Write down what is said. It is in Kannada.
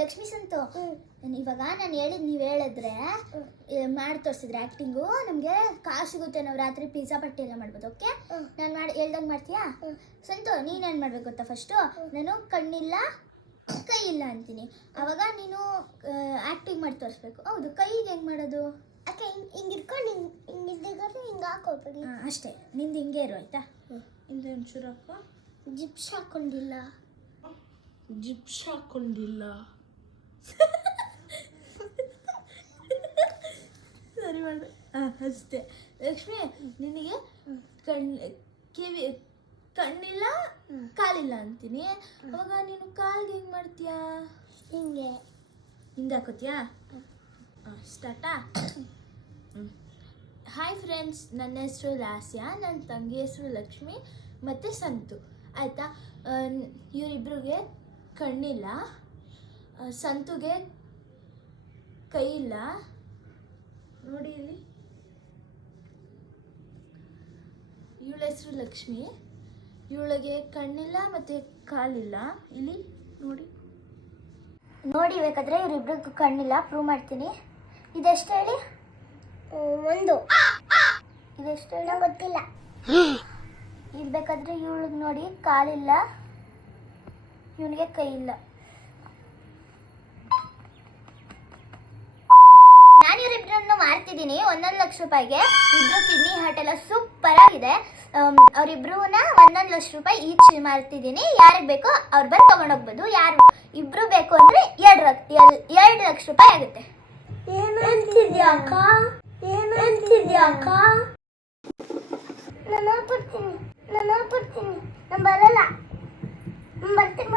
ಲಕ್ಷ್ಮೀ ಸಂತು, ಇವಾಗ ನಾನು ಹೇಳಿದ್ ನೀವು ಹೇಳಿದ್ರೆ ಮಾಡಿ ತೋರಿಸಿದ್ರೆ ಆ್ಯಕ್ಟಿಂಗು ನಮಗೆ ಕಾಸು ಸಿಗುತ್ತೆ. ನಾವು ರಾತ್ರಿ ಪಿಜ್ಜಾ ಪಟ್ಟಿ ಎಲ್ಲ ಮಾಡ್ಬೋದು. ಓಕೆ, ನಾನು ಹೇಳ್ದಂಗೆ ಮಾಡ್ತೀಯಾ? ಸಂತು, ನೀನೇನು ಮಾಡ್ಬೇಕು ಗೊತ್ತಾ? ಫಸ್ಟು ನಾನು ಕಣ್ಣಿಲ್ಲ ಕೈ ಇಲ್ಲ ಅಂತೀನಿ, ಅವಾಗ ನೀನು ಆ್ಯಕ್ಟಿಂಗ್ ಮಾಡಿ ತೋರಿಸ್ಬೇಕು. ಹೌದು, ಕೈಗೆ ಹೆಂಗೆ ಮಾಡೋದು? ಅಕ್ಕ ಹಿಂಗೆ ಇಟ್ಕೊಂಡು ಹಿಂಗೆ ಹಾಕೋಬೇಕು ಅಷ್ಟೇ. ನಿಂದು ಹಿಂಗೆ ಇರು, ಆಯ್ತಾ? ಹಿಂದೆ ಒಂಚೂರು ಹಾಕೋ. ಜಿಪ್ಸ್ ಹಾಕೊಂಡಿಲ್ಲ ಸರಿ ಮಾಡು. ಅಷ್ಟೇ. ಲಕ್ಷ್ಮಿ, ನಿನಗೆ ಕಣ್ಣಿಲ್ಲ ಕಾಲಿಲ್ಲ ಅಂತೀನಿ, ಅವಾಗ ನೀನು ಕಾಲ್ಗೆ ಹೆಂಗೆ ಮಾಡ್ತೀಯಾ? ಹಿಂಗೆ ಹಾಕೋತೀಯಾ? ಸ್ಟಾರ್ಟಾ? ಹಾಯ್ ಫ್ರೆಂಡ್ಸ್, ನನ್ನ ಹೆಸರು ಲಾಸ್ಯ, ನನ್ನ ತಂಗಿ ಹೆಸರು ಲಕ್ಷ್ಮಿ ಮತ್ತು ಸಂತು, ಆಯಿತಾ? ಇವರಿಬ್ರಿಗೆ ಕಣ್ಣಿಲ್ಲ, ಸಂತುಗೆ ಕೈ ಇಲ್ಲ. ನೋಡಿ ಇಲ್ಲಿ, ಇವಳ ಹೆಸರು ಲಕ್ಷ್ಮಿ, ಇವಳಿಗೆ ಕಣ್ಣಿಲ್ಲ ಮತ್ತು ಕಾಲಿಲ್ಲ. ಇಲ್ಲಿ ನೋಡಿ ಬೇಕಾದ್ರೆ ಇವರಿಬ್ರಿಗೂ ಕಣ್ಣಿಲ್ಲ, ಪ್ರೂವ್ ಮಾಡ್ತೀನಿ. ಇದೆಷ್ಟು ಹೇಳಿ? ಒಂದು. ಇದೆಷ್ಟು ಹೇಳಿ? ಗೊತ್ತಿಲ್ಲ. ಇದು ಬೇಕಾದ್ರೆ ಇವಳಿಗೆ ನೋಡಿ ಕಾಲಿಲ್ಲ, ಇವನಿಗೆ ಕೈ ಇಲ್ಲ. ನಾನು ಇವರಿಬ್ಬರನ್ನು ಮಾರ್ತಿದ್ದೀನಿ 1 ಲಕ್ಷ ರೂಪಾಯಿಗೆ. ಇಬ್ಬರು ಕಿಡ್ನಿ ಹಾರ್ಟ್ ಎಲ್ಲ ಸೂಪರ್ ಆಗಿದೆ. ಅವರಿಬ್ರನ್ನ 1 ಲಕ್ಷ ರೂಪಾಯಿ ಈಚ್ ಮಾರ್ತಿದ್ದೀನಿ. ಯಾರಿಗೆ ಬೇಕೋ ಅವ್ರು ಬಂದು ತೊಗೊಂಡೋಗ್ಬೋದು. ಯಾರು ಇಬ್ರು ಬೇಕು ಅಂದರೆ 2 ಲಕ್ಷ ರೂಪಾಯಿ ಆಗುತ್ತೆ. ಏನಂತಿದ್ಯಾ ಅಕ್ಕ? ನಾನು ಹಾಕ್ಬಿಡ್ತೀನಿ, ನಾನು ಬರಲ್ಲ. ಬರ್ತೀನಿ